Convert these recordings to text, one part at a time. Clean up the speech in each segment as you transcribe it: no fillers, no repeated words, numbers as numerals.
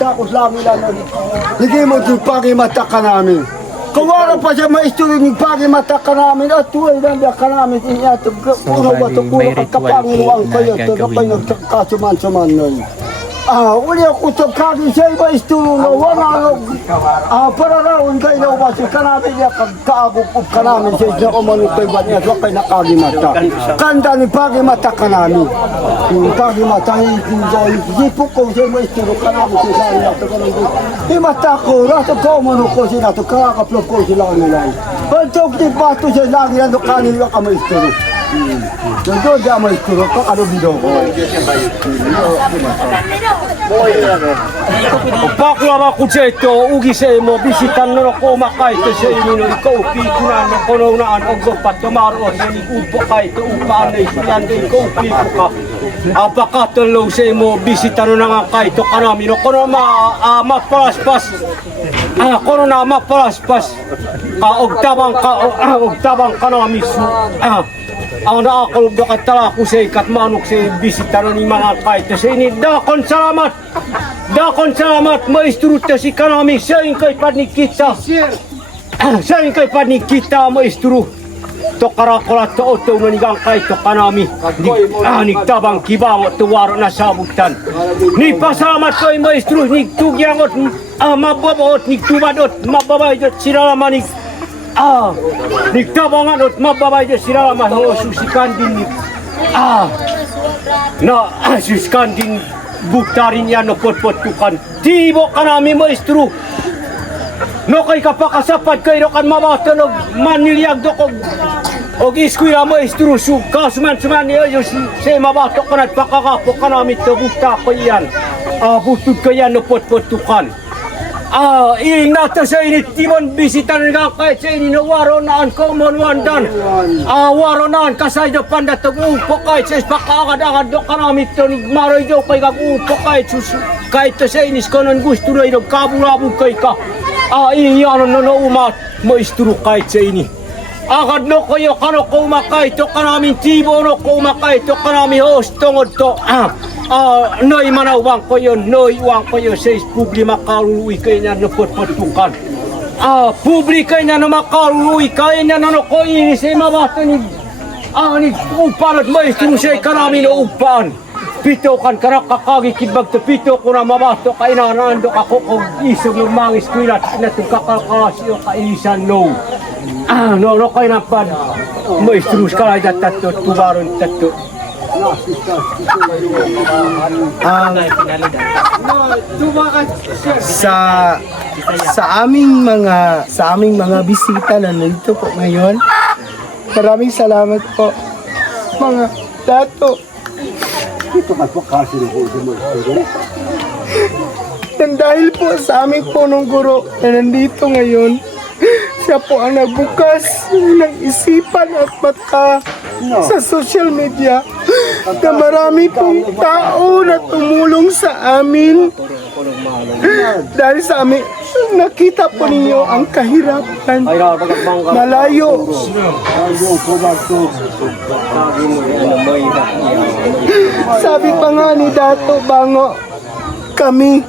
Takot lang nila na hindi mo pagi mata ka namin. Kawara pa siya maisturi ng pagi mata ka namin at tuway lang ka namin niya ito puro ba ito puro kapanginuan kayo ito na kayo nagkasuman-suman nun. Uli ako ito kagi siya maisturi na wala para raon kayo na ubasi ka namin niya kagkaagupop ka namin siya na umanutay ba niya so kayo nakagi mata. Kanda ni pagi mata ka namin. Yung pagi mata hindi po ko siya maisturi ka namin siya sa niya ito ka namin. Di mata ko, rato ka umano ko siya ito kakaplo ko sila nila. Pagtok di bato siya lagi na kanila ka maisturi. Doon siya maisturi ka kanubido ko. Paklava kutsito ugisee mo bisitan no ko makai to se mino ko pikunan no kono naan oggo patomaro ni upo kai to upan nei sian dei ko pikuka apakah telo se mo bisitan no nga kai to kanami no kono ma palas-pas kono na ma palas-pas ogtabang kanami su ang nakakulog na katala ko sa ikat manok sa bisita ni mga kahit sa ini. Dakon salamat, maistro ta si kanami sa kay panikita. Sa kay panikita, maistro. To karakolat to oto nanigang kahit to kanami. Nigtabang kibang at tuwaro na sabutan. Ni pasalamat ko maistro, nigtugyangot, mababot, nigtubadot, mababayot, sinalamanig. Nigtabangan at mababay niya sila susikan din susikan din buktarin niya no pot-pot-tukan. Tibo ka namin maestro. No kay kapakasapat kayo kan mabata no maniliag do og iskuya maestro su kasuman-suman niyo si mabato ka at pakakapo ka namin to bukta ko yan. Butod ka yan no pot-pot-tukan. Iing nato sa init timon bisitan nga kahit sa init na waro naan komonwandan. Waro naan kasay do pandatog upo kahit sa pakakad-akad do kanamit to maroy do kay kag upo kahit to sa inis konon gusto na inog kabulabog kay ka. Iyan no umat maistro kahit sa ini. Agad no kayo kano ko umakay to kanamin tibo no ko umakay to kanami host tungod to. Noy manawang ko yun, noy wang ko yun sa publi makarului kayo na napot-potukan. Publi kayo na makarului kayo na ko ini sa mabato ni upan at maestro siya kanamin na upan. Pito kan karakakagi kibag to pito ko na mabato kayo na nando ako kung isog ng mangis ko na itong kakakasyo kaisan no. No kayo na pa maestro ka lang tato, tubaron tato. Sa aming mga bisita na nandito po ngayon, maraming salamat po mga dato. Dan dahil po sa aming punong guro na nandito ngayon, siya po ang nagbukas ng isipan at mata sa social media na marami pong tao na tumulong sa amin. Dahil sa amin, nakita po ninyo ang kahirapan. Malayo. Sabi pa nga ni Dato Bango, kami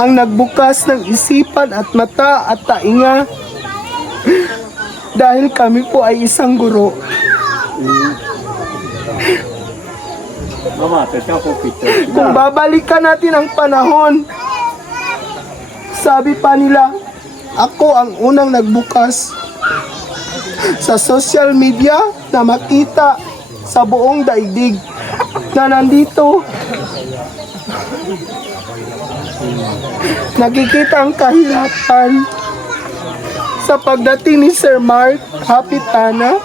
ang nagbukas ng isipan at mata at tainga dahil kami po ay isang guro. Kung babalikan natin ang panahon, sabi pa nila, ako ang unang nagbukas sa social media na makita sa buong daigdig na nandito nakikita ang kahirapan sa pagdating ni Sir Mark Hapitana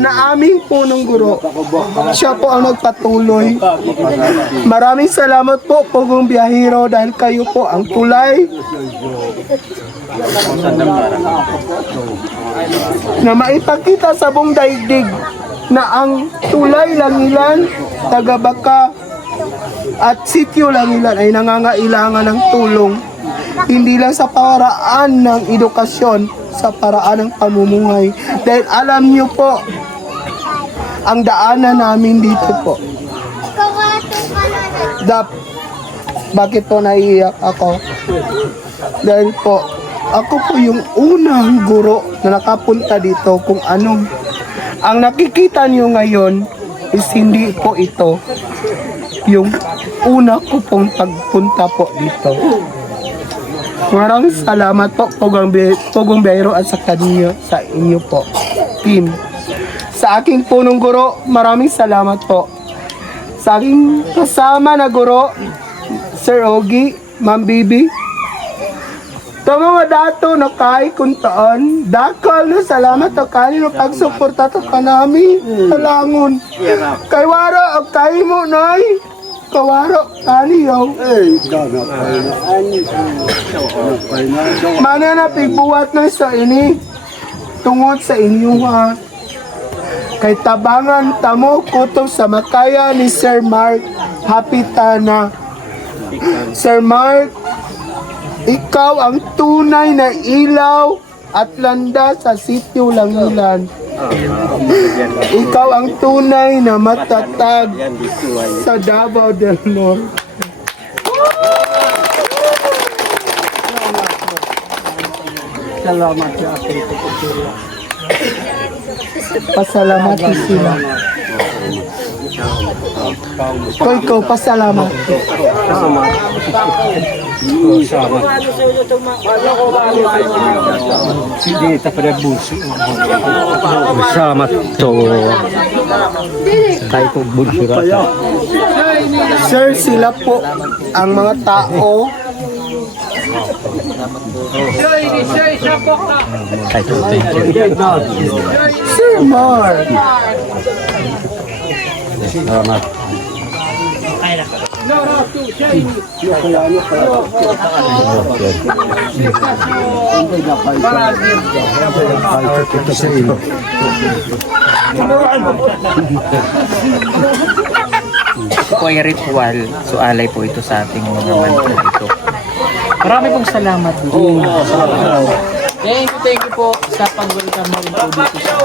na aming punong guro. Siya po ang nagpatuloy. Maraming salamat po Pugong Biyahero dahil kayo po ang tulay na maipakita sa buong daigdig na ang tulay Langilan, Tagabaka at Sitio Langilan ay nangangailangan ng tulong. Hindi lang sa paraan ng edukasyon, sa paraan ng pamumuhay. Dahil alam niyo po, ang daanan namin dito po. Bakit po naiiyak ako? Dahil po, ako po yung unang guro na nakapunta dito kung anong ang nakikita nyo ngayon is hindi po ito yung una ko pong pagpunta po dito. Maraming salamat po Pugong Biyahero at sa kanyo, sa inyo po team. Sa aking punong guro, maraming salamat po. Sa aking kasama na guro, Sir Ogie, Ma'am Bibi. Ito mga dato na kay kuntaan, dakal na salamat na kayo na pagsuporta to ka namin. Talangon. Kay waro, kay mo, nay. Kawaro, kaniyaw. Mana na pigbuwat na sa ini. Tungod sa inyo ha. Kay tabangan tamo kutob sa makaya ni Sir Mark Hapitana. Sir Mark, ikaw ang tunay na ilaw at landa sa sitio Langilan. Ikaw ang tunay na matatag sa Davao del Norte. Salamat sa aking pagkakita. Pasalamat sila. Ikaw, pasalamat. Hindi tapada bunso. Sama to. Tayo kong bunso rata. Sir, sila po ang mga tao Sir Mark. Salamat. Po ay ritual, so alay po ito sa ating mga mantra ito. Marami pong salamat po. Thank you po sa pag-welcome mo rin po dito sa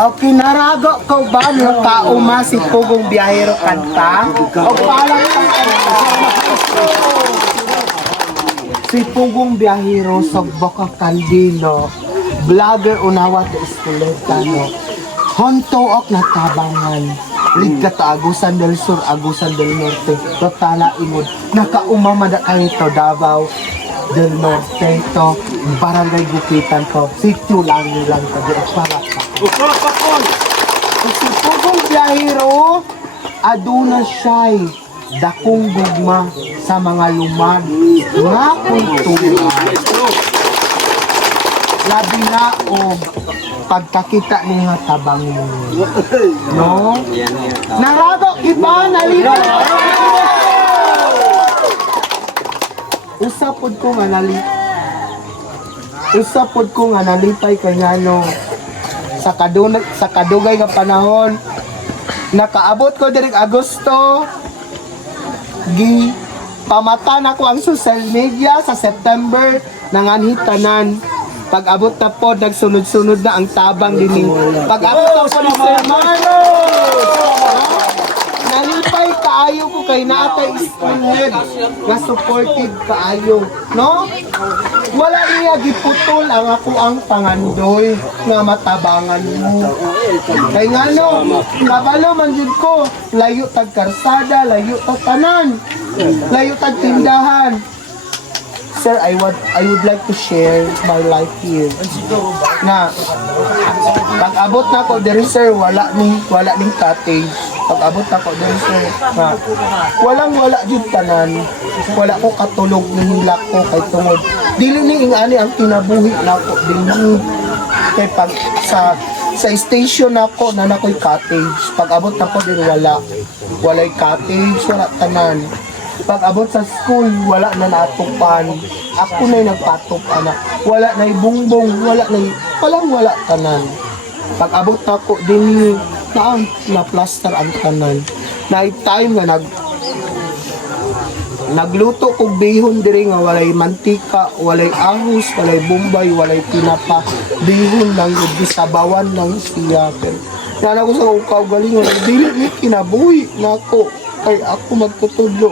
Okay, narago ko ba ng kauma si Pugong Biyahero kanta? O palang si Pugong Biyahero Sogbaka Caldino, vlogger unawa to Escoleta, no? Honto ok na tabangan. Ligka to Agusan del Sur, Agusan del Norte, totala ingod. Nakaumamada kayo to Davao del Norte, to barangay Gupitan ko. Sityo lang nilang tayo. Si Pugong Biyahero, aduna siya'y dakong gugma sa mga lumad nga kultura. Labi na o pagkakita niya tabangin. No? Narado, iba, nalito. Usapod ko nga nalipay kanya no. Sa kadugay nga panahon, nakaabot ko direk Agosto, pamatan ako ang social media sa September nanganhitanan. Pag-abot na po, nagsunod-sunod na ang tabang dining. Pag-abot na po ni Sir Marlo! Nalipay kaayo ko kay naatay schoolhead nga supportive kaayo. No? Wala niya giputol ang ako ang pangandoy nga matabangan mo. Kay nga no, kabalo man din ko, layo tag karsada, layo tag tanan, layo tag tindahan. Sir, I would like to share my life here. Na pag-abot na ko diri sir, wala ning cottage. Pag-abot na ko diri sir, na wala jud tanan. Wala ko katulog ni hilak ko kay tungod. Dili ni ingani ang kinabuhi nako dinhi kay pag sa station nako na nakoy cottage. Pag-abot na ko diri walay cottage, wala tanan. Pag-abot sa school, wala na natupan. Ako na'y nagpatop, anak. Wala na'y bungbong, wala tanan. Pag-abot ako, din na plaster ang tanan. Na time na nagluto kog bihon diri nga walay mantika, walay ahos, walay bombay, walay tinapa. Bihon lang gud bisabawan lang siya. Pero yan ako sa ukaw galingon, dili ni kinabuhi nako kay ako magtutudlo.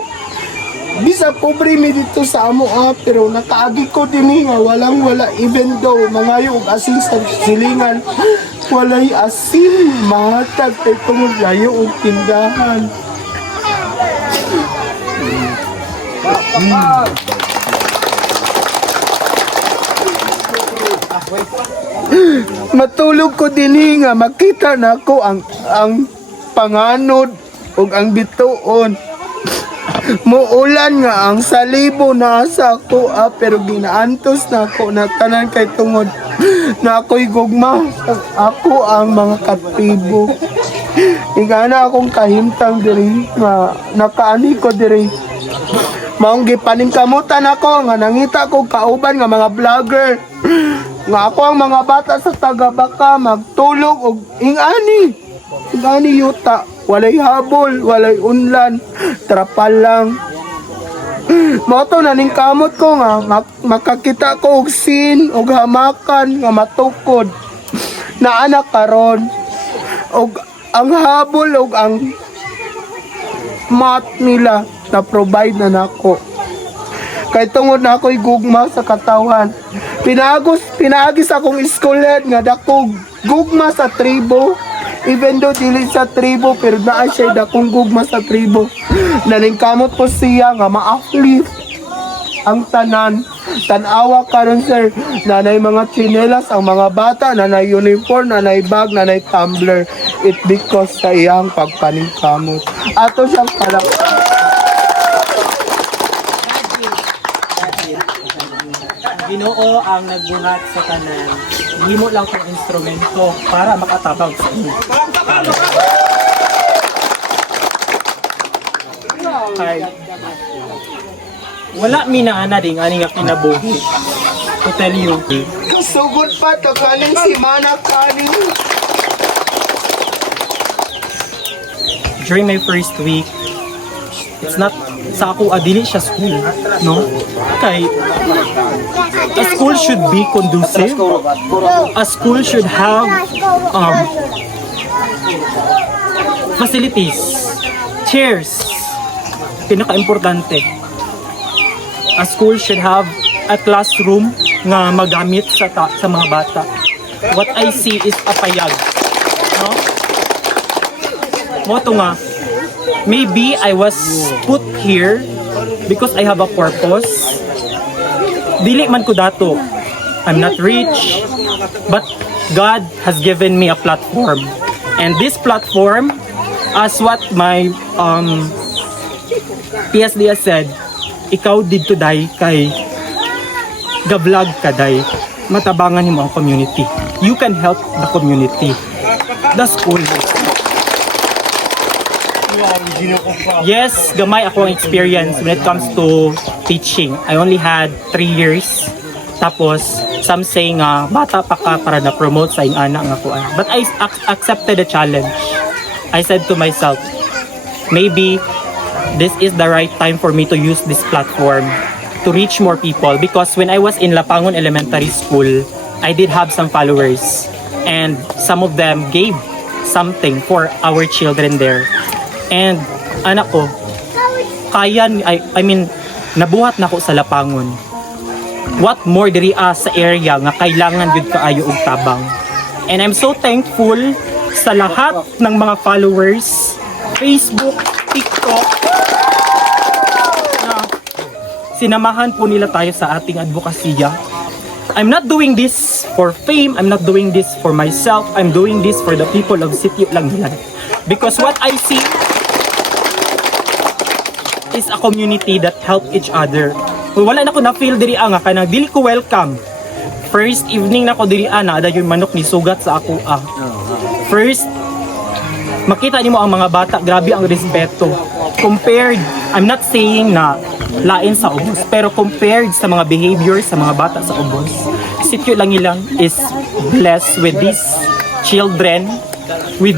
Bisa pobre mi dito sa amo pero nakaagi ko dinhi nga walang wala even though mangayo og asin sa silingan walay asin mahatag kay tungod layo og tindahan. Matulog ko dinhi nga makita nako ang panganod ug ang bituon. Muulan nga ang salibo na sa ako pero ginaantos na ako na tanan kay tungod na ako'y gugma ako ang mga katibo. Igana akong kahimtang diri nga nakaani ko diri. Maong gipaningkamutan ako nga nangita ko kauban nga mga vlogger nga ako ang mga bata sa Tagabaka magtulog og ingani yuta. Walay habol, walay unlan, trapal lang. Moto na ning kamot ko nga makakita ko og sin og hamakan nga matukod na anak karon og ang habol og ang mat nila na provide na nako. Kay tungod na ako'y gugma sa katawan. Pinaagis akong schoolhead nga dakog gugma sa tribo. Even though dili sa tribo pero naa siya dakong gugma sa tribo. Naningkamot ko siya nga ma-uplift ang tanan. Tanawa karon sir, nanay mga tsinelas ang mga bata, nanay uniform, nanay bag, nanay tumbler. It because sa iyang pagpaningkamot. Ato siyang palakpak. Ginoo ang nagbuhat sa tanan. Himo lang kong instrumento para makatabang sa inyo. Ay, wala minaana ding ani nga kinabuhi. To tell you. Sugod pa to kaning si Mana kaning. During my first week, it's not sa ako dili siya school, no? Kay a school should be conducive. A school should have facilities, chairs. Pinaka-importante. A school should have a classroom nga magamit sa mga bata. What I see is a payag, no? Moto nga, maybe I was put here because I have a purpose. Dili man ko dato. I'm not rich, but God has given me a platform. And this platform, as what my PSD has said, ikaw dito day kay ga-vlog ka day. Matabangan mo ang community. You can help the community. The school. Yes, gamay ako ang experience when it comes to teaching. I only had 3 years. Tapos, some say nga, bata pa ka para na-promote sa iyong anak nga ko. But I accepted the challenge. I said to myself, maybe this is the right time for me to use this platform to reach more people. Because when I was in Lapangon Elementary School, I did have some followers. And some of them gave something for our children there. And anak ko, I mean, nabuhat na ko sa Lapangon. What more diri sa area nga kailangan gyud kaayo og tabang. And I'm so thankful sa lahat ng mga followers, Facebook, TikTok, na sinamahan po nila tayo sa ating advokasya. I'm not doing this for fame, I'm not doing this for myself, I'm doing this for the people of City of Langilan. Because what I see is a community that help each other. Kung wala na ko na-feel diri nga, kanang dili ko welcome. First evening na ko diri na, ada yung manok ni sugat sa ako. First, makita niyo mo ang mga bata, grabe ang respeto. Compared, I'm not saying na lain sa ubos, pero compared sa mga behavior sa mga bata sa ubos, Sitio Langilan is blessed with these children with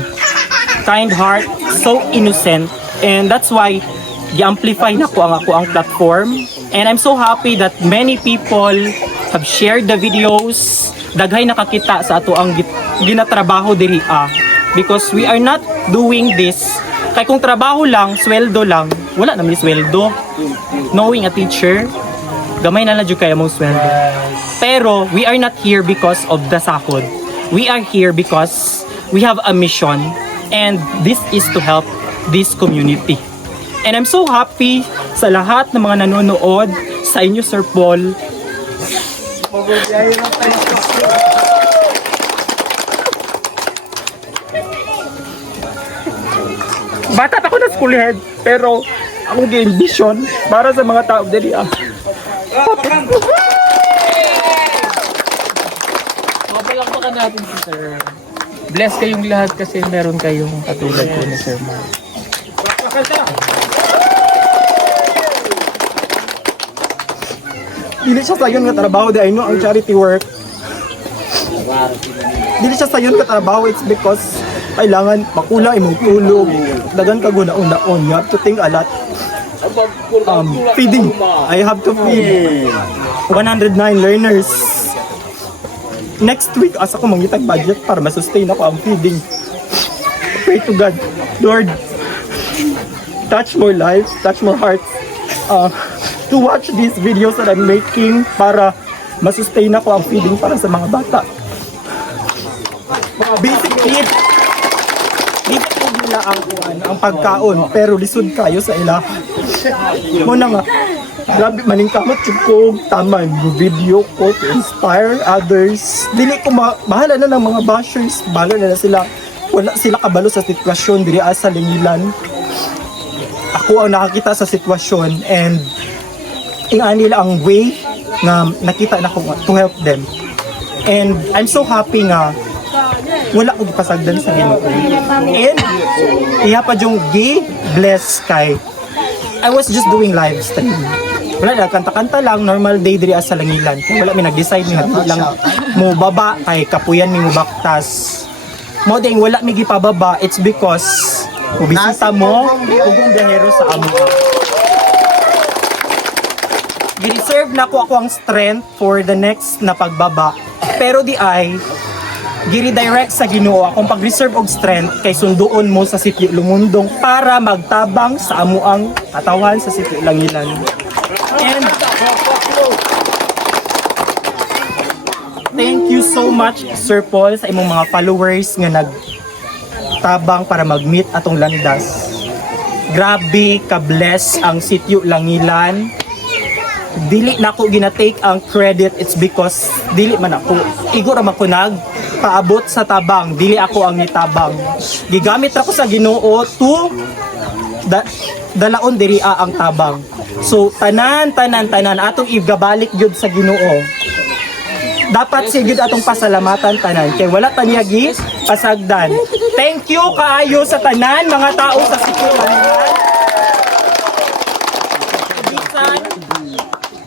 kind heart, so innocent, and that's why gi-amplify na ko ang platform. And I'm so happy that many people have shared the videos. Daghay nakakita sa ato ang ginatrabaho diri because we are not doing this kay kung trabaho lang, sweldo lang, wala naman sweldo. Knowing a teacher, gamay na lang jud kay among sweldo. Pero we are not here because of the sahod. We are here because we have a mission, and this is to help this community. And I'm so happy sa lahat ng mga nanonood, sa inyo Sir Paul. Bata pa ako na school head, pero akong gi-ambition para sa mga tao dali Mapalakpakan natin si Sir. Bless kayong lahat kasi meron kayong katulad ko ni Sir Mark. Dili siya sayon nga trabaho di no ang charity work. Dili siya sayon nga trabaho, it's because kailangan makulang imong tulog. Dagan ka guna-unaon. You have to think a lot. Feeding. I have to feed 109 learners. Next week, asa ko mangitag budget para masustain ako ang feeding. Pray to God. Lord, touch more lives, touch more hearts. To watch these videos that I'm making para masustain ako ang feeding para sa mga bata. Mga basic needs. Dito po nila ang pagkaon, pero lisod kayo sa ila. Muna nga, grabe maningkamot ko, tama yung video ko to inspire others. Dili ko bahala na ng mga bashers, bahala na sila. Wala sila kabalo sa sitwasyon, diri sa lingilan. Ako ang nakakita sa sitwasyon, and ingani nila ang way na nakita na ko to help them. And I'm so happy nga wala ko gipasagdan sa Ginoo. And iya pa yung bless kay I was just doing live stream. Wala na, kanta-kanta lang, normal day diri sa langilan. Wala mi nag-decide ni lang mo baba kay kapuyan mi mo baktas. Mo ding wala mi gipababa, it's because bisita mo ugong gahero sa amo. Gi-reserve na ko ang strength for the next na pagbaba. Pero di ay giri-direct sa Ginoo akong pag-reserve og strength kay sunduon mo sa Sitio Lumundong para magtabang sa amuang katawan sa Sitio Langilan. And thank you so much Sir Paul sa imong mga followers nga nagtabang para mag-meet atong landas. Grabe ka-bless ang Sitio Langilan. Dili na ako gina-take ang credit, it's because dili man ako igo ra man ko paabot sa tabang, dili ako ang nitabang. Gigamit ako sa Ginoo to dalaon diri ang tabang. So tanan atong igabalik gyud sa Ginoo. Dapat sigid atong pasalamatan tanan kay wala taniya gi pasagdan. Thank you kaayo sa tanan mga tao sa Sitio Langilan.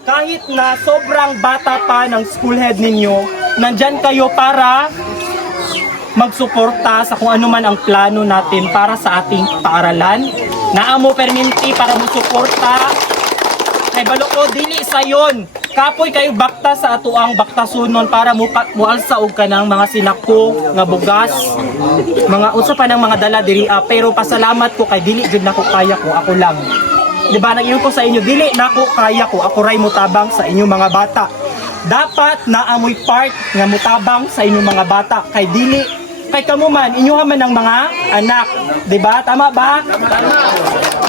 Kahit na sobrang bata pa ng school head ninyo, nandyan kayo para magsuporta sa kung ano man ang plano natin para sa ating paaralan. Naamo perminti para mo suporta. Kay baloko dili sayon. Kapoy kayo bakta sa atuang baktasunon para mualsa og kanang mga sinako nga bugas. Mga unsa pa ng mga dala diri pero pasalamat ko kay dili jud nako kaya ko ako lang. Diba, nag-iyon ko sa inyo, dili na ko kaya ko, ako ray mutabang sa inyong mga bata. Dapat naamoy part nga mutabang sa inyong mga bata, kay dili, kay kamo man, inyo man ng mga anak. Diba, tama ba? Tama.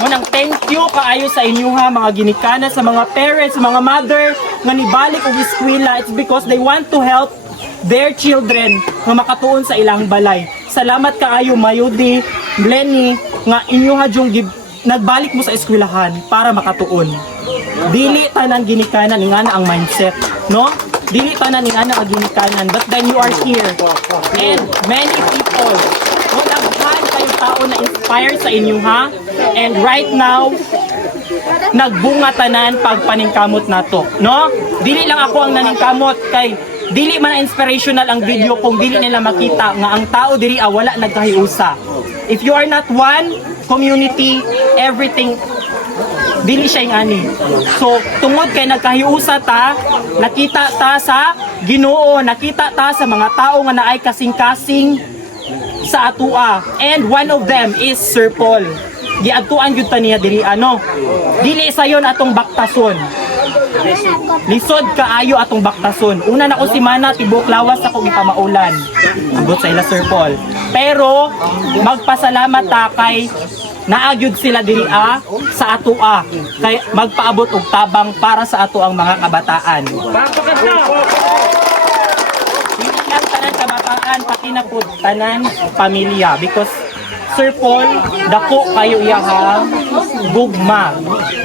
Munang thank you kaayo sa inyo ha, mga ginikana, sa mga parents, mga mother, nga nibalik og eskwela, it's because they want to help their children nga makatuon sa ilang balay. Salamat kaayo, Mayudi, Lenny, nga inyo ha yung nagbalik mo sa eskwelahan para makatuon. Dili tanan ginikanan ingana ang mindset, no? Dili tanan ingana ang ginikanan, but then you are here. And many people, naghan kayong tao na inspired sa inyo ha. And right now, nagbunga tanan pagpaningkamot nato, no? Dili lang ako ang naningkamot kay dili man inspirational ang video kung dili nila makita nga ang tao diri wala nagkahiusa. If you are not one community, everything dili siya yung ani. So tungod kay nagkahiusa ta, nakita ta sa Ginoo, nakita ta sa mga tao nga naay kasing-kasing sa atua, and one of them is Sir Paul. Giadtuan gyud ta niya diri ano, dili sayon atong baktason, lisod kaayo atong baktason. Una na ko si Mana tibok lawas ako gipamaulan abot sa ila Sir Paul, pero magpasalamat ta kay naagyud sila diri sa atua, kay magpaabot og tabang para sa ato ang mga kabataan. Hindi lang tanan kabataan, pati na po tanan pamilya, because Sir Paul, dako kayo iyahang gugma.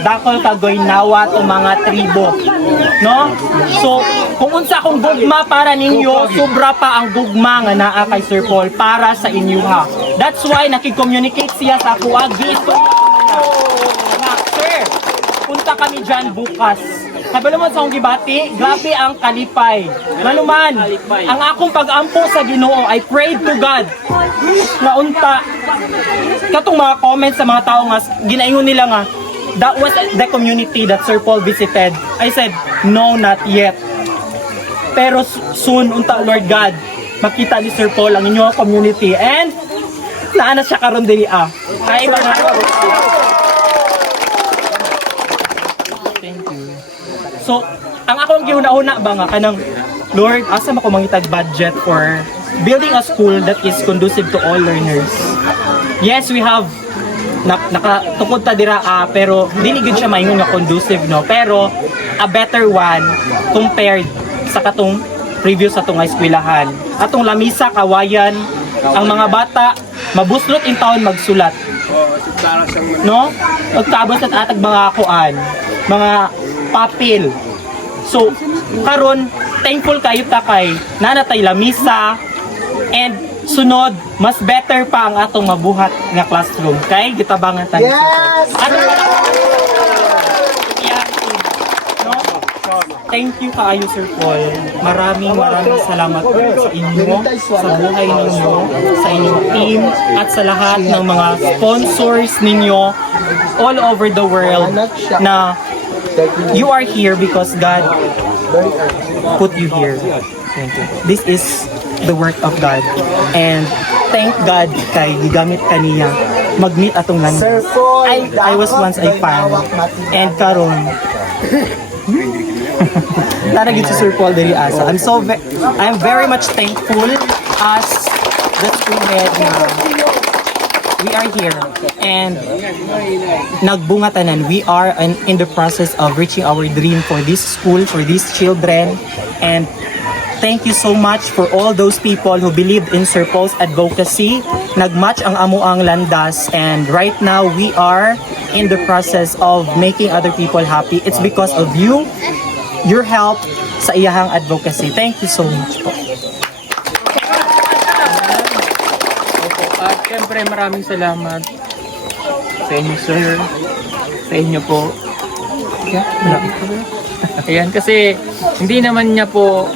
Dakol kagoy nawa to mga tribo. No? So, kung unsa akong gugma para ninyo, sobra pa ang gugma nga naa kay Sir Paul para sa inyo ha. That's why nakikommunicate siya sa ako. Gisto na, sir, punta kami dyan bukas. Kabalo mo sa akong gibati, grabe ang kalipay. Manuman, ang akong pag-ampo sa Ginoo, I prayed to God na unta. Katong mga comments sa mga tao nga, ginaingon nila nga, that was the community that Sir Paul visited. I said, no, not yet. Pero soon, unta, Lord God, makita ni Sir Paul ang inyong community. And, naana siya karon dili Kaya mga so, ang akong gihuna-huna ba nga kanang Lord, asa man ko mangitag budget for building a school that is conducive to all learners. Yes, we have nakatukod ta dira pero dili gid siya maingon nga conducive no, pero a better one compared sa katong previous sa tong eskwelahan. Atong lamisa kawayan, ang mga bata mabuslot in taon magsulat. No? Pagkaabot at atag mga kuan, mga papel. So, karon thankful kayo ta kay nanatay lamisa, and sunod mas better pa ang atong mabuhat nga classroom kay gitabangan tayo. Yes! No? Thank you kaayo Sir Paul. Maraming salamat po sa inyo, sa buhay ninyo, sa inyong team, at sa lahat ng mga sponsors ninyo all over the world na you are here because God put you here. Thank you. This is the work of God. And thank God kay gigamit kaniya mag-meet atong land. I was once a fan. And karon tara gid si Sir Paul diri asa. I'm very much thankful as the school head na we are here and nagbunga tanan. We are in the process of reaching our dream for this school, for these children. And thank you so much for all those people who believed in Sir Paul's advocacy. Nagmatch ang amo ang landas, and right now we are in the process of making other people happy. It's because of you, your help sa iyahang advocacy. Thank you so much po. At siyempre maraming salamat sa inyo sir, sa inyo po. Ayan, kasi hindi naman niya po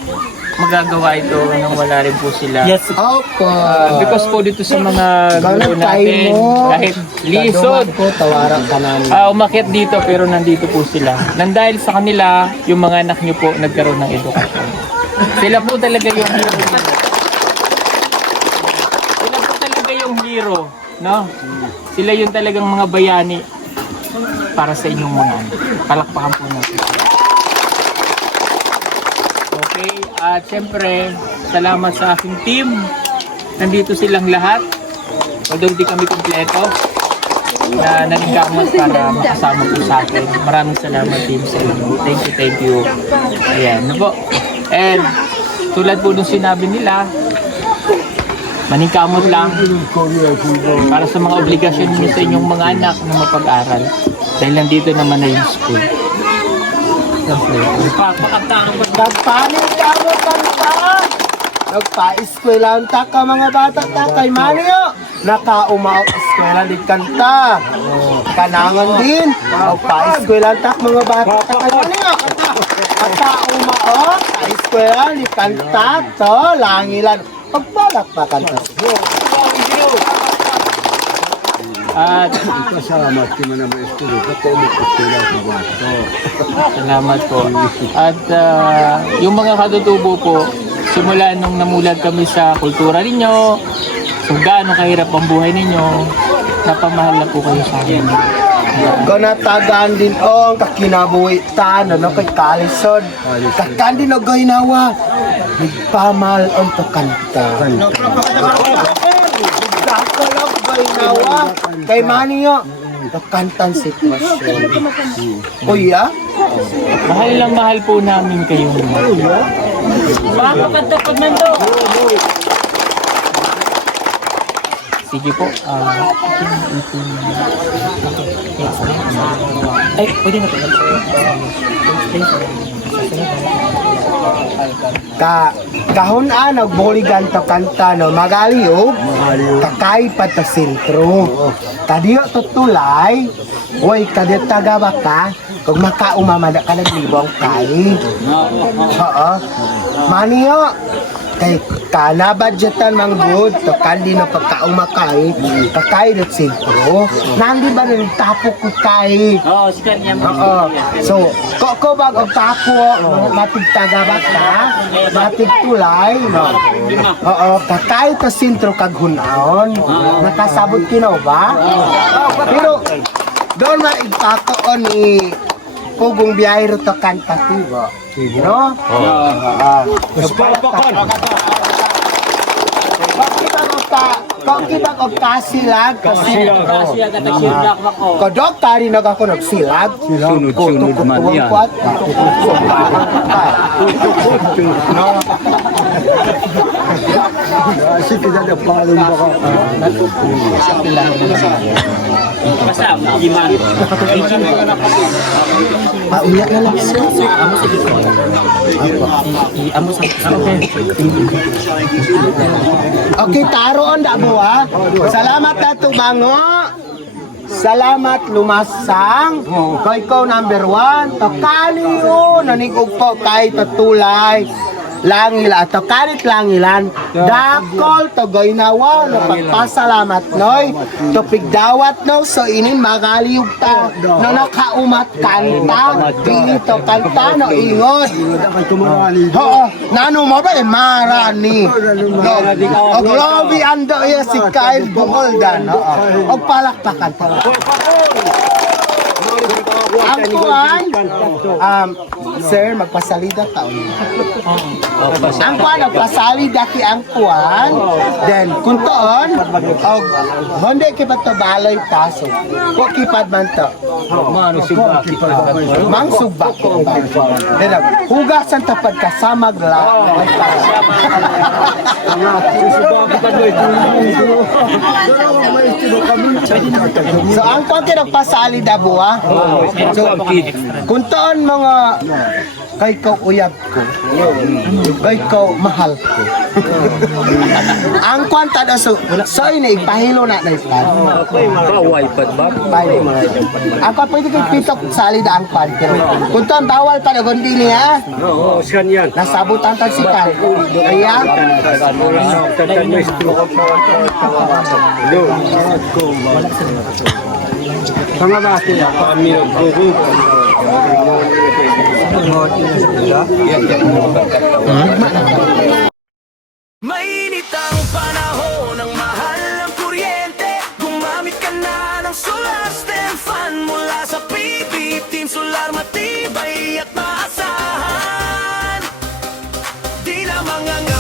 magagawa ito nang wala rin po sila. Yes. Opo. Because po dito sa mga guro natin, kahit lisod, tawaran ka namin. umakyat dito pero nandito po sila. Nang dahil sa kanila, yung mga anak niyo po nagkaroon ng edukasyon. Sila po talaga yung hero. Sila po talaga yung hero, no? Sila yung talagang mga bayani para sa inyong mga anak. Palakpakan po natin. Okay, at syempre, salamat sa aking team. Nandito silang lahat. Although hindi kami kompleto, na nagkamot para makasama po sa akin. Maraming salamat team sa inyo. Thank you. Ayan, no po. And, tulad po nung sinabi nila, maningkamot lang para sa mga obligasyon niyo sa inyong mga anak na mapag-aral. Dahil nandito naman na yung school. Nagpaningkamot ka! Nagpa-eskwelahan ta ka mga bata ta kay Manio. Nakaumao eskwelahan di kanta. Kanangan din. Nagpa-eskwelahan ta mga bata ta kay Manio. Nakaumao eskwelahan di kanta to langilan. Pagbalak pa kanta. At Pasalamat ka man na maestro. Kasi mag-estila sa bato. salamat po. At yung mga katutubo po, simula nung namulat kami sa kultura ninyo, kung gaano kahirap ang buhay ninyo, napamahal na po kayo sa amin. Ganatagaan din ang kakinabuhitan, ano kay Kalisod. Kakan din ang gaynawa. Nagpamal ang tukanta. Nagkakalang gaynawa. Kay Maniyo, tukantan sitwasyon. Kuya? Mahal po namin kayo. Makakanta pag nando. Sige po. Ay, pwede na po. Kahon-an nagbuligan to kanta no magaliyog kakay pa to sentro kadiyo to tulay oy kadiyo taga baka kung makaumamada ka naglibong kay oo maniyo kay kana budgetan mang good to kandi no pagkaumakay kakay dot sentro nandi ba nang tapok ko kay Oo, si kanya oo. So, ko bag og tako, matig taga bata, matig tulay, no. Oo, kakay ta sentro kag hunaon. Nakasabot kinaw ba? Pero doon man igpako ni Pugong biyahero to kanta tibo. No? Kung kita ko kasilag, kodok tari na ako nagsilag. Sunod-sunod man yan. Kasi kita na palong baka. Uyak na lang. Okay, taroon da buwa. Salamat na tubango. Salamat lumasang. Kay ko number 1. Takaliyo. Nanigugpo kay tatulay. Langila to karit langilan dakol to goynawa no pagpasalamat noy to pigdawat no so inin magaliyog ta no nakaumat kanta dito kanta no ingon oo nano mo ba marani no og lobby ando ya si Kyle Bungoldan og palakpakan ang kuhan sir magpasalida taon ang kuhan nagpasalida ki ang kuhan then kung toon og hindi kipat to baloy taso ko kipad man to mang sugbak then hugasan tapad kasamag la so ang kuhan kinagpasalida buha so kung toon mga kay ko uyab ko kay ko mahal ko ang kwanta na so ini ipahilo na ipan Kaway pa ba? ang kwa pwede kay pitok salid ang pan pero kung toon bawal pa na kundi niya Oo, siyan yan. nasabutan tag sikal kaya Pangabati na kami nagbubuo. Mainit ang panahon ng mahal ng kuryente. Gumamit ka na ng Solar Stand Fan mula sa PB Team Solar, matibay at maasahan. Di na mga